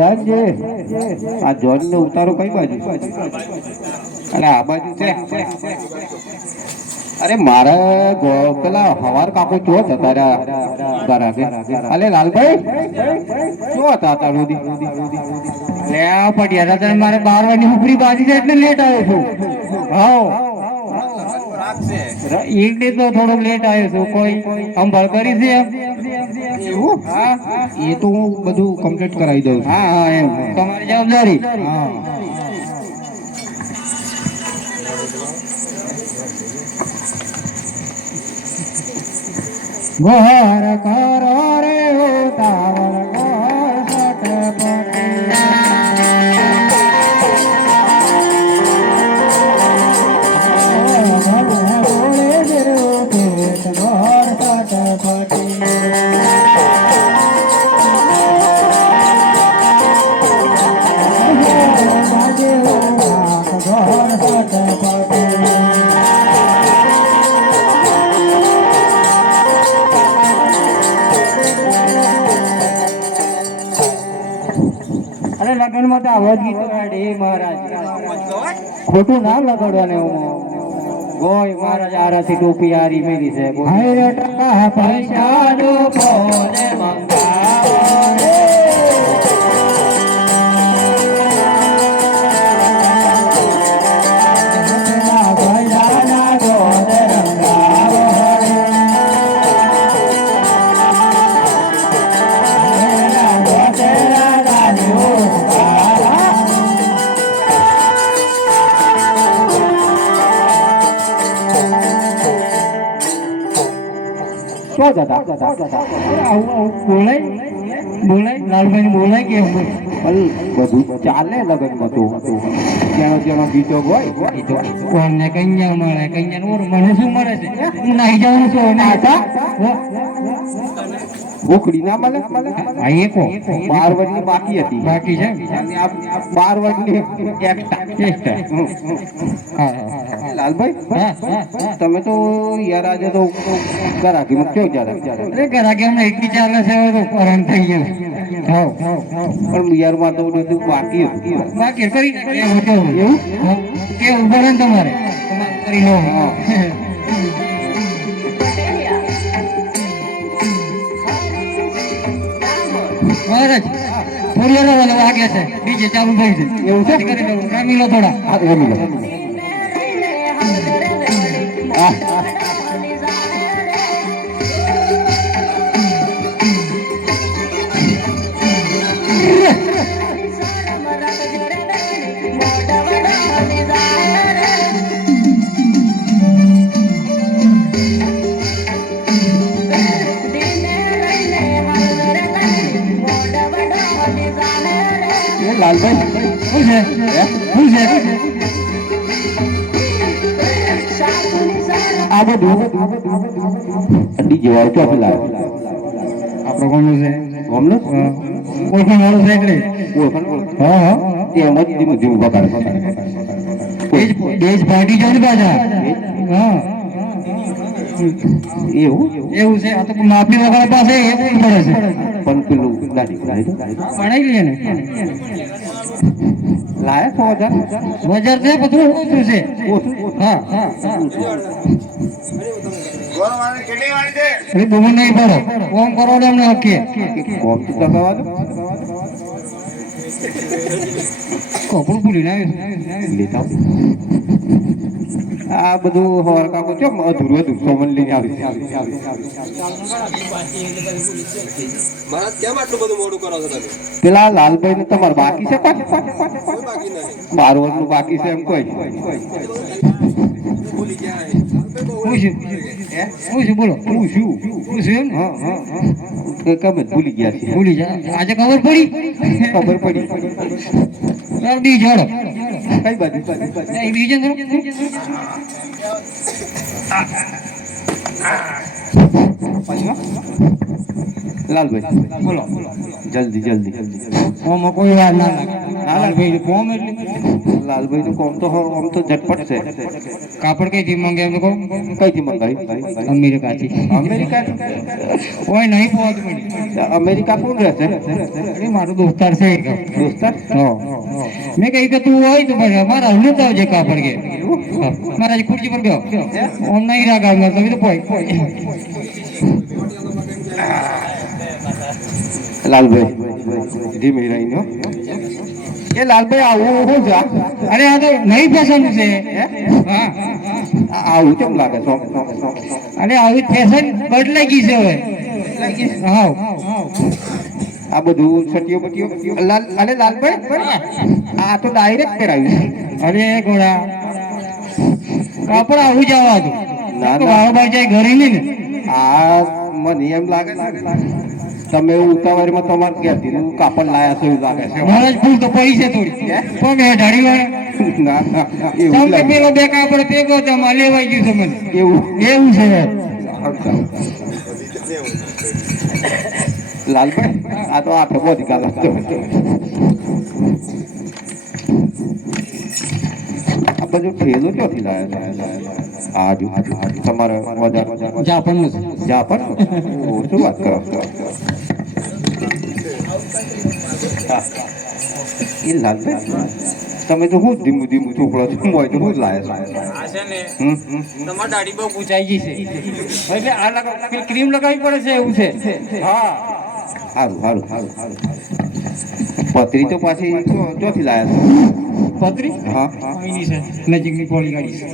જાય છે આ જોન ને ઉતારો કઈ બાજુ અને આ બાજુ છે અરે મારા પેલા હવાર કાકો ચો હતા બરાબર અલે લાલભાઈ ચો હતા તારું લે પટિયા હતા મારે 12 વાગે ઉપરી બાજી છે એટલે લેટ આવ્યો છું હા એક ડે તો થોડો લેટ આવ્યો છું કોઈ સંભાળ કરી છે એવું હા એ તો હું બધું કમ્પ્લીટ કરાવી દઉં હા હા એમ તમારી જવાબદારી હા ગોહર કરો રે ઉતાવળ લગન માં તો આવા જ ગીતો ગાડે મહારાજ ખોટું નામ લગાડવાનું ગોય મહારાજ આરાથી ટોપી હારી મેલી છે પૈસા નો બોલે બોલાય લાલભાઈ બોલાય કે બધું ચાલે લગનમાં તો જેનો ગીતો હોય કોને કન્યા મળે કન્યા મને શું મળે છે હું નાહી જાઉં છું ભૂખડી ના મળે હા એકો 12 વર્ષની બાકી હતી બાકી છે 12 વર્ષની એક્સ્ટ્રા લાલભાઈ તમે તો યાર આજે તો ગરાકી માં ક્યાં ચાલે ગરાકી અમને એક ચાલે છે તો પરણ થઈ ગયો પણ યાર માં તો બધું બાકી કરી એવું કેવું પડે તમારે કરી લો મહારાજ થોડી વાગે છે ડીજે ચાલુ થઈ છે એવું છે કરી લો રમી લો થોડા રમી લો લાલભાઈ શું છે આ બધું ડીજે વાળો ચોથી લાવે આપણો કોમનો છે કોમનો ઓળખાણ વાળો છે એટલે હા તેમ જ ધીમું ધીમું બગાડે દેશ પાર્ટી જો ને પાછા હા એવું છે આ તો માફી વગર પાસે એ પડે છે પણ પેલું દાઢી પડાઈ ગઈ ને લાયા 100,000 છે બધું ઓછું છે હા બહુ નહીં પડો કોમ કરો એમને ઓકે કોમ તો દબાવા દો કપડું ભૂલી ના લેતા આ બધું હોર કાકો છે અધૂરું સોમન લઈને આવી મહારાજ કેમ આટલું બધું મોડું કરો છો તમે પેલા લાલભાઈ ને તમારે બાકી છે બાકી નહીં 12 વર્ષનું બાકી છે એમ કોઈ ભૂલી ગયા બોલો એમ કમે ભૂલી ગયા છે ભૂલી જાય આજે ખબર પડી દી જોડો કઈ બાજુ બીજે લાલભાઈ બોલો જલ્દી ફોર્મ કોઈ વાર ના લાગે લાલભાઈ ફોર્મ એટલે લાલભાઈ તો કોમ તો આમ તો ઝટપટ છે. કાપડ કઈથી માંગે એમ લોકો? કઈથી મંગાવી? અમેરિકાથી. અમેરિકા? ઓય નહીં પહોંચ મળી. અમેરિકા કોણ રહેશે? એ મારો દોસ્તાર છે એક. દોસ્તાર? મેં કહી કે તું હોય તો ભાઈ અમારા હલ્લું તો આવજે કાપડ કે. મારા ખુરશી પર ગયો. ઓમ નહીં રાગા મેં તો પોઈ. લાલભાઈ ધીમે રહીને. એ લાલભાઈ આવું શું છે? અરે આ તો નહીં પસંદ છે. હા આવું કેમ લાગે છે? અરે આવી ફેશન બદલાઈ ગઈ છે હવે. હા આ બધું સટીઓ બટીઓ અરે લાલભાઈ આ તો ડાયરેક્ટ પહેરાવ્યું. અરે ગોળા કાપડ આવું જવા હતું. ના બારોબાર જાય ઘરે નહીં ને. આ મને એમ લાગે તમે ઉતાવળમાં તમારે ક્યાંથી કાપડ લાયા છો એવું લાગે છે. મારા જ ભૂલ તો પડી છે થોડી. પગ હેઠાડી વાળા. ના ના કેમ કે પેલો બે કાપડ ભેગો તો માં લેવાઈ ગયું છે મને. એવું છે લાલભાઈ આ તો આઠ બધી કાલ આ બધું ઠેલું ક્યાંથી લાયા? આજુ તમારે જાપાન જાપાન શું વાત કરો? એ લાલભાઈ તમે તો હું ધીમું ધીમું ચોપડો છો હોય તો હું જ લાયા છે ને તમારી દાઢી બહુ પૂછાઈ ગઈ છે એટલે આ ક્રીમ લગાવવી પડે છે એવું છે. હા સારું સારું સારું સારું. પતરી તો પાછી ચોથી લાયા છો? પતરી? હા અહીંની છે નજીકની પોળી ગાડી છે.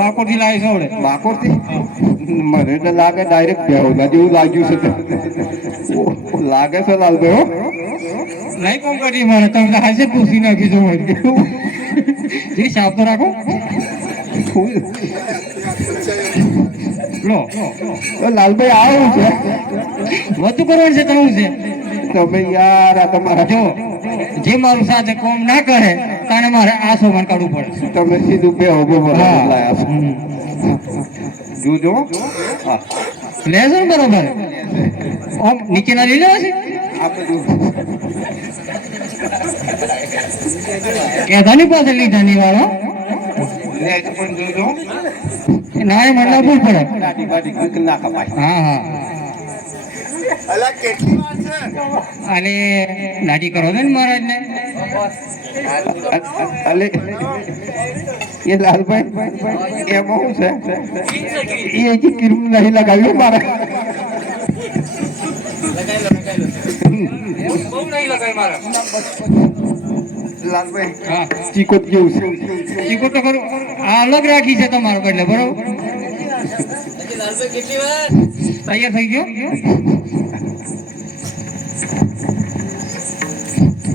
બાકોરથી લાવી છે આવડે. બાકોરથી? મને તો લાગે ડાયરેક્ટ બેહોદા જેવું લાગ્યું છે. લાગે છે લાલભાઈ હો. નહીં કોમ કરી મારે તમે તો હાજર પૂછી નાખી છો. જે સાફ તો રાખો. લો લાલભાઈ આવું છે વધુ કરવાનું છે તમે છે. તમે યાર આ તમારા જો જે મારું સાથે કોમ ના કરે તાને મારે આ સોમાન કાઢવું પડે. તમે સીધું બે હોબો લાયા છો. જોજો લેજો ને બરોબર. આમ નીચે ના લઈ લેવા છે. આ બધું કેદાની પાસે લીધા ની વાળો પણ જોજો ના એ મને ભૂલ પડે. ગાડી ગાડી ના કપાય. હા હા અને લાડી કરો ને મહારાજ ને. અલે એ લાલભાઈ એમાં શું છે? એ હજી ક્રીમ નહીં લગાવ્યું મારા. લાલભાઈ ચીકોટ જેવું છે. ચીકોટ તો ખરું આ અલગ રાખી છે તમારો એટલે બરોબર. તૈયાર થઈ ગયો?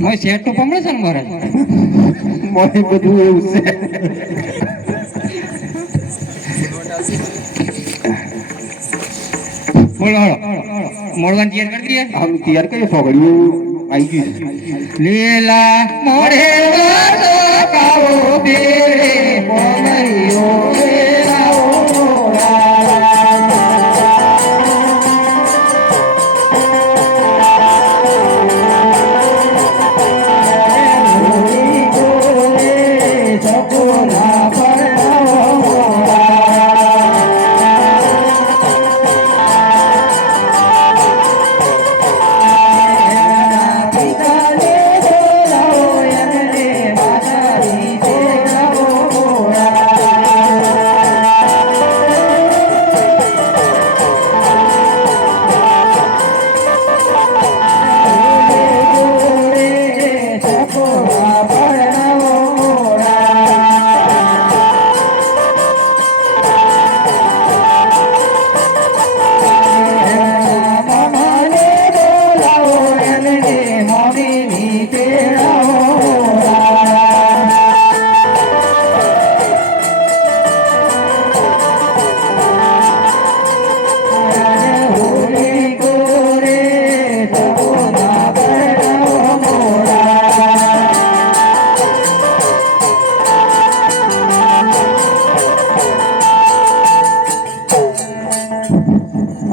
મેં શેર તો પમડે છે ને મહારાજ. મને બધું એવું છે. બોલો હળો મોડવાનું તૈયાર કરી દઈએ. આમ તૈયાર કરીએ સોગડિયું આવી ગયું. લીલા મોઢે કાવો બે મોનૈયો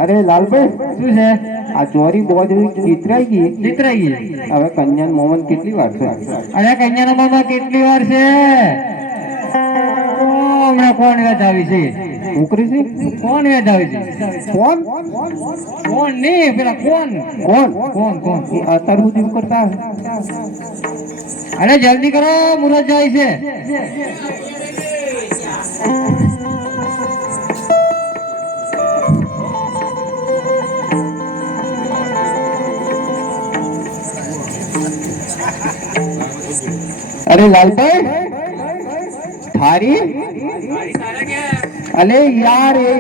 અરે લાલભાઈ શું છે? આ ચોરી બોજ ચિતરાઈ ગઈ. ચિતરાઈ ગઈ. હવે કન્યાન મોમન કેટલી વાર છે? અરે કન્યાના મામા કેટલી વાર છે હમણાં કોણ વેચ આવી છે છોકરી છે કોણ વેચ આવી છે કોણ કોણ નહીં પેલા કોણ કોણ કોણ કોણ એ અત્યાર સુધી કરતા અરે જલ્દી કરો મુરત જાય છે અરે લાલભાઈ થારી અલે યાર એ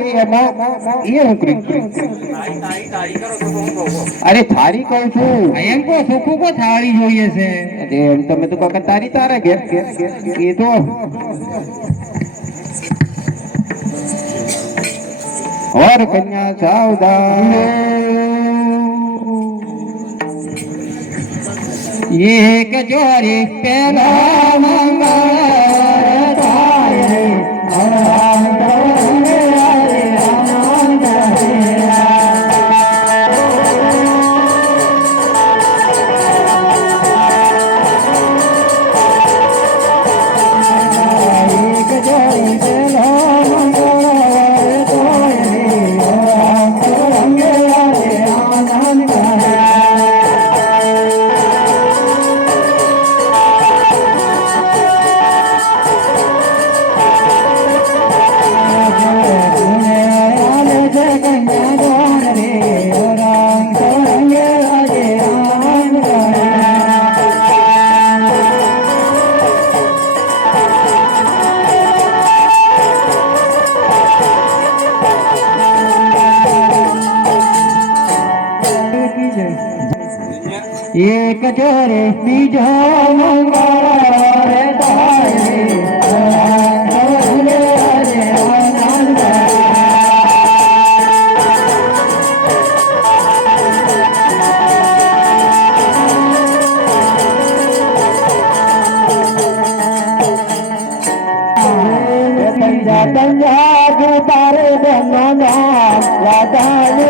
છોકરી અરે થારી કહું છું એમ કો સુખું કો થાળી જોઈએ છે અરે એમ તમે તો કાકા તારી તારા ઘેર એ તો और कन्या सावधान એક જોરી પેલા મંગળ થાય રે એક જોરે બીજો મંગળ થાય પંજા તારે બનો રાધા